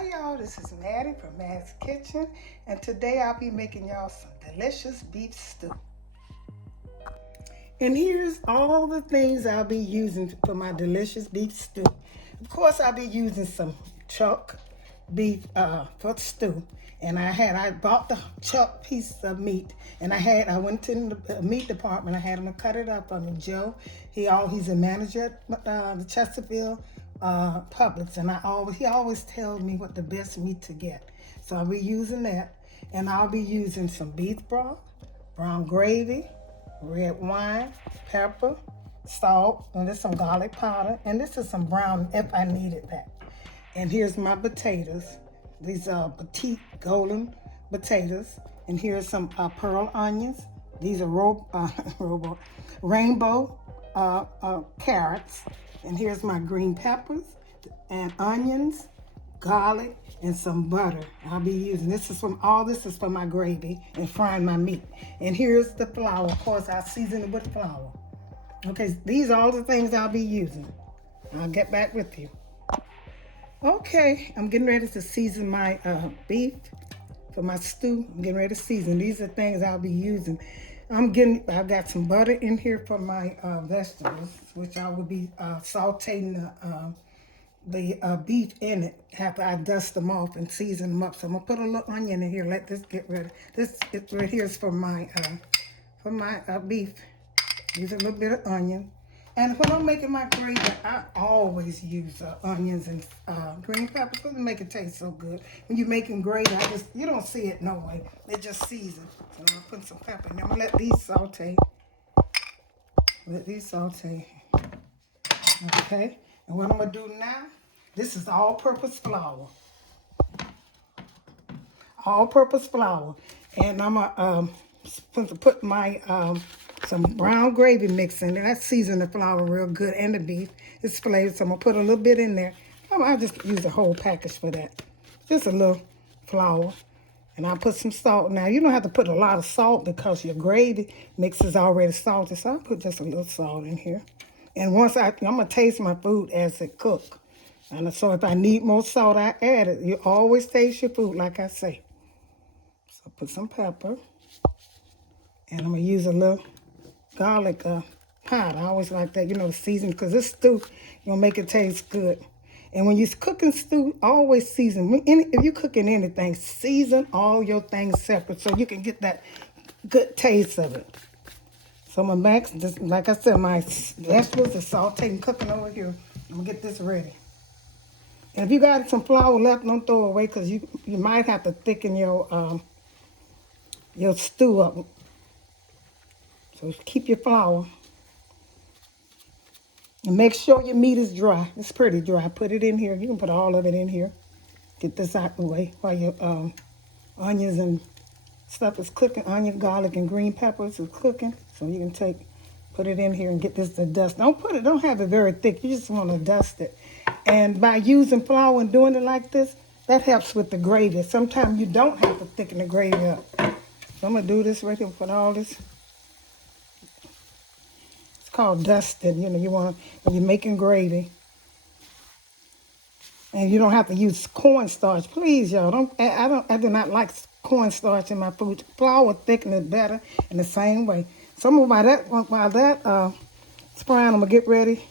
Hi y'all, this is Mattie from Mattie's Kitchen, and today I'll be making y'all some delicious beef stew. And here's all the things I'll be using for my delicious beef stew. Of course, I'll be using some chuck beef for stew. And I bought the chuck piece of meat, and I went to the meat department. I had him to cut it up for me. Joe, he's a manager at the Chesterfield Publix, and he always tells me what the best meat to get. So I'll be using that, and I'll be using some beef broth, brown gravy, red wine, pepper, salt, and there's some garlic powder, and this is some brown if I needed that. And here's my potatoes. These are petite golden potatoes. And here's some pearl onions. These are rainbow carrots. And here's my green peppers and onions, garlic, and some butter. I'll be using this is for my gravy and frying my meat. And here's the flour. Of course, I season it with flour. Okay, these are all the things I'll be using. I'll get back with you. Okay, I'm getting ready to season my beef for my stew. I'm getting ready to season. These are things I'll be using. I've got some butter in here for my vegetables, which I will be sauteing the beef in it after I dust them off and season them up. So I'm gonna put a little onion in here. Let this get ready. This right here is for my beef. Use a little bit of onion. And when I'm making my gravy, I always use onions and green peppers because it make it taste so good. When you're making gravy, you don't see it no way. It just seasons. So I'm putting some pepper in there. I'm gonna let these saute. Okay. And what I'm gonna do now, this is all-purpose flour. All-purpose flour. And I'm gonna put my some brown gravy mix in there. I season the flour real good and the beef. It's flavored, so I'm gonna put a little bit in there. I'll just use a whole package for that. Just a little flour. And I'll put some salt. Now, you don't have to put a lot of salt because your gravy mix is already salty, so I'll put just a little salt in here. And I'm gonna taste my food as it cooks. And so if I need more salt, I add it. You always taste your food, like I say. So put some pepper. And I'm gonna use a little garlic powder. I always like that, the season, because this stew, gonna make it taste good. And when you're cooking stew, always season. If you're cooking anything, season all your things separate so you can get that good taste of it. So my like I said, my vegetables are sauteed and cooking over here. I'm gonna get this ready. And if you got some flour left, don't throw it away because you might have to thicken your stew up. So keep your flour. And make sure your meat is dry. It's pretty dry. Put it in here. You can put all of it in here. Get this out the way while your onions and stuff is cooking. Onion, garlic, and green peppers is cooking. So you can put it in here and get this to dust. Don't have it very thick. You just want to dust it. And by using flour and doing it like this, that helps with the gravy. Sometimes you don't have to thicken the gravy up. So I'm going to do this right here. Put all this. It's called dusting. When you're making gravy. And you don't have to use cornstarch. Please, y'all, I do not like cornstarch in my food. Flour thicken it better in the same way. So while that frying, I'm gonna get ready.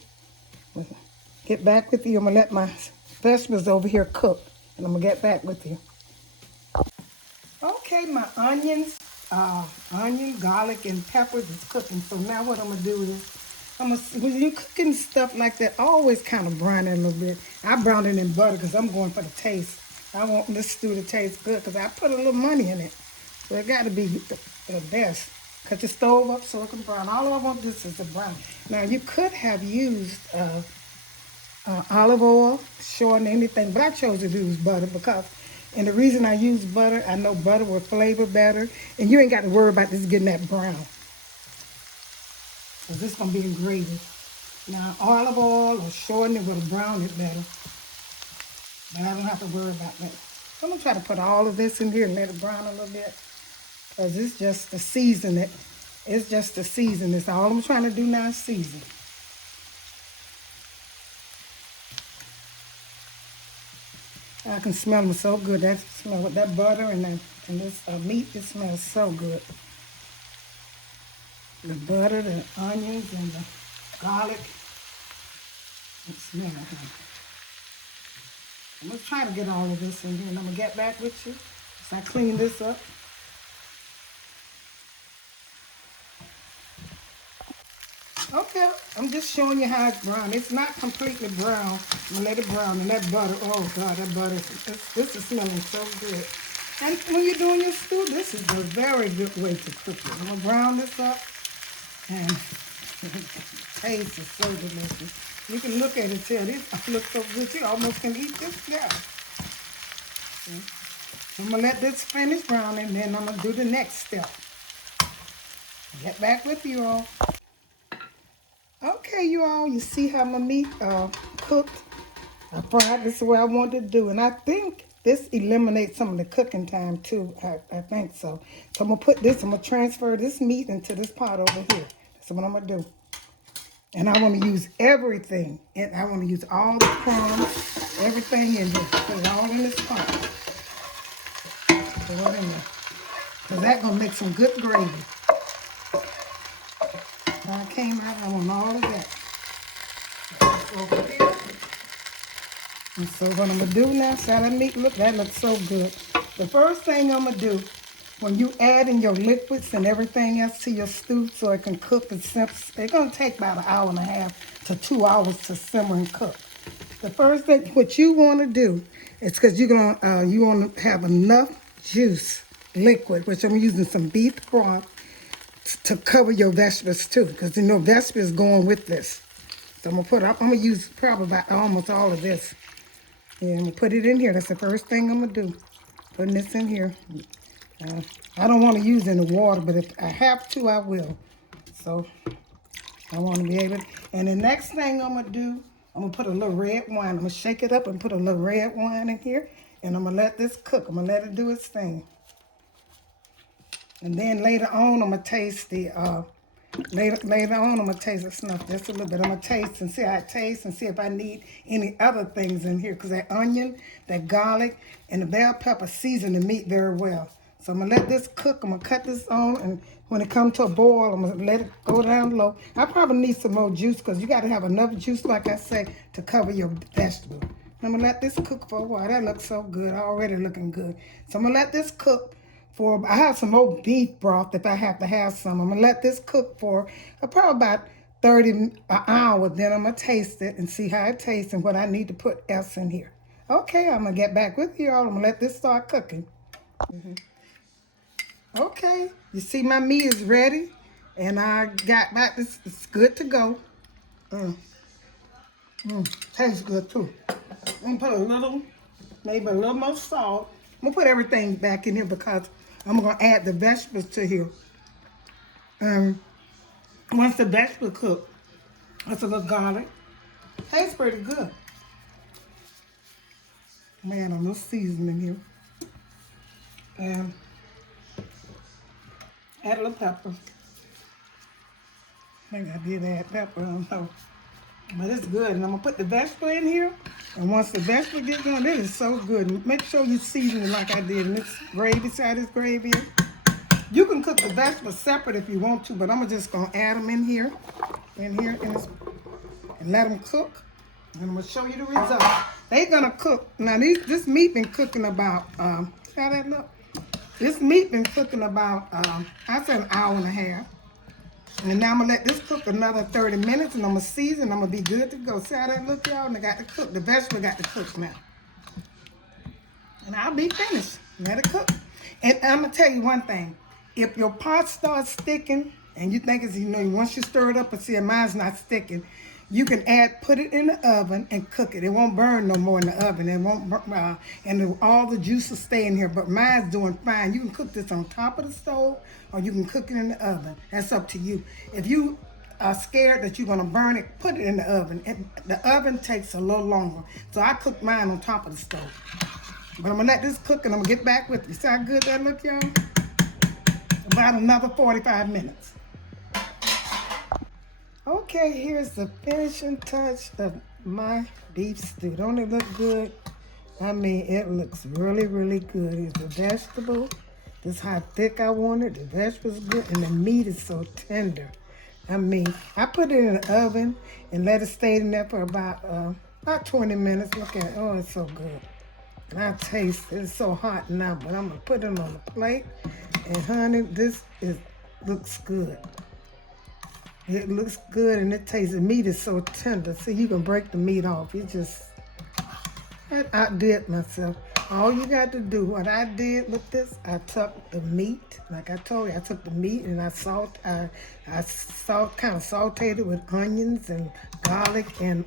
Get back with you. I'm gonna let my vegetables over here cook, and I'm gonna get back with you. Okay, my onion, garlic, and peppers is cooking. So now what I'm gonna do is, when you're cooking stuff like that, always kind of brown it a little bit. I brown it in butter because I'm going for the taste. I want this stew to taste good because I put a little money in it. So it got to be the best. Cut your stove up so it can brown. All I want this is to brown. Now, you could have used olive oil, shorten anything, but I chose to use butter and the reason I use butter, I know butter will flavor better, and you ain't got to worry about this getting that brown. So this is going to be in gravy. Now, olive oil or shorten it will brown it better, but I don't have to worry about that. So I'm going to try to put all of this in here and let it brown a little bit, because it's just to season it. It's just to season this. All I'm trying to do now is season. I can smell them so good. That smell with that butter and this meat, it smells so good. The butter, the onions, and the garlic. It smells good. I'm going to try to get all of this in here, and I'm going to get back with you as I clean this up. Okay, I'm just showing you how it's brown. It's not completely brown. I'm going to let it brown. And that butter, oh God, that butter, this is smelling so good. And when you're doing your stew, this is a very good way to cook it. I'm going to brown this up, and the taste is so delicious. You can look at it and tell this looks so good. You almost can eat this now. I'm going to let this finish browning, and then I'm going to do the next step. Get back with you all. Okay, you all, you see how my meat cooked? I fried this the way I wanted to do, and I think this eliminates some of the cooking time too. I think so. So I'm gonna put this, I'm gonna transfer this meat into this pot over here. That's what I'm gonna do. And I wanna use everything. And I wanna use all the crumbs, everything in here. Put it all in this pot. Put it in there. Because that's gonna make some good gravy. When I came out, I want all of that. Over here. And so what I'm going to do now, see how that meat look? That looks so good. The first thing I'm going to do, when you add in your liquids and everything else to your stew so it can cook, it's going to take about 1.5 hours to 2 hours to simmer and cook. The first thing, what you want to do is because you want to have enough juice, liquid, which I'm using some beef broth, to cover your vegetables too, because you know vegetables going with this. So I'm gonna use probably about almost all of this. Yeah, I'm gonna put it in here. That's the first thing I'm gonna do. Putting this in here. I don't want to use any water, but if I have to, I will. So I want to be able to. And the next thing I'm gonna do, I'm gonna put a little red wine. I'm gonna shake it up and put a little red wine in here, and I'm gonna let this cook. I'm gonna let it do its thing. And then later on, I'm gonna taste the, later on, I'm gonna taste the snuff just a little bit. I'm gonna taste and see how it tastes and see if I need any other things in here. Because that onion, that garlic, and the bell pepper season the meat very well. So I'm gonna let this cook. I'm gonna cut this on, and when it comes to a boil, I'm gonna let it go down low. I probably need some more juice because you gotta have enough juice, like I say, to cover your vegetable. I'm gonna let this cook for a while. That looks so good, already looking good. So I'm gonna let this cook for, I have some old beef broth if I have to have some. I'm gonna let this cook for probably about 30 an hour. Then I'm gonna taste it and see how it tastes and what I need to put else in here. Okay, I'm gonna get back with you all. I'm gonna let this start cooking. Okay, you see my meat is ready, and I got back. This it's good to go. Tastes good too. I'm gonna put a little, maybe a little more salt. I'm gonna put everything back in here because I'm gonna add the vegetables to here. Once the vegetables cook, that's a little garlic. Tastes pretty good. Man, a little seasoning here. And add a little pepper. I think I did add pepper, I don't know. But it's good. And I'm gonna put the vegetable in here. And once the vegetable gets done, it is so good. Make sure you season it like I did. And this gravy, see how this gravy is? You can cook the vegetables separate if you want to, but I'm just gonna add them in here, and let them cook. And I'm gonna show you the result. They're gonna cook. Now this meat been cooking about, see how that look? This meat been cooking about, I said 1.5 hours. And now I'm gonna let this cook another 30 minutes, and I'm gonna season. I'm gonna be good to go. See how that look, y'all? And I got to cook. The vegetable got to cook now. And I'll be finished. Let it cook. And I'm gonna tell you one thing. If your pot starts sticking, and you think it's, once you stir it up and see mine's not sticking, you can put it in the oven and cook it. It won't burn no more in the oven. It won't burn, and all the juice will stay in here. But mine's doing fine. You can cook this on top of the stove, or you can cook it in the oven. That's up to you. If you are scared that you're gonna burn it, put it in the oven. The oven takes a little longer. So I cook mine on top of the stove. But I'm gonna let this cook, and I'm gonna get back with you. See how good that look, y'all? About another 45 minutes. Okay, here's the finishing touch of my beef stew. Don't it look good? I mean, it looks really, really good. It's the vegetable. This is how thick I want it. The vegetables good, and the meat is so tender. I mean, I put it in the oven and let it stay in there for about 20 minutes. Look at it. Oh, it's so good. And I taste it. It's so hot now, but I'm going to put it on the plate. And honey, looks good. It looks good and it tastes, the meat is so tender. See, you can break the meat off. I outdid myself. All you got to do, what I did with this, I took the meat, like I told you, I took the meat and I kind of sauteed it with onions and garlic and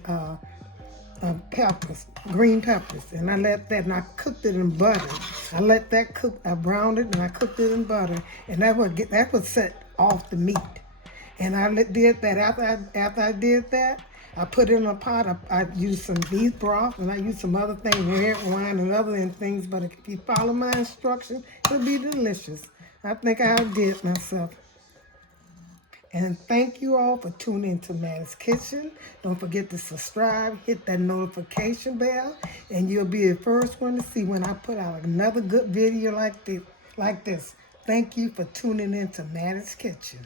peppers, green peppers, and I let that, and I cooked it in butter. I let that cook. I browned it and I cooked it in butter, and that would set off the meat. And I did that after I did that. I put it in a pot. I used some beef broth and I used some other things, red wine and other things. But if you follow my instructions, it'll be delicious. I think I did myself. And thank you all for tuning into Mattie's Kitchen. Don't forget to subscribe, hit that notification bell, and you'll be the first one to see when I put out another good video like this. Thank you for tuning into Mattie's Kitchen.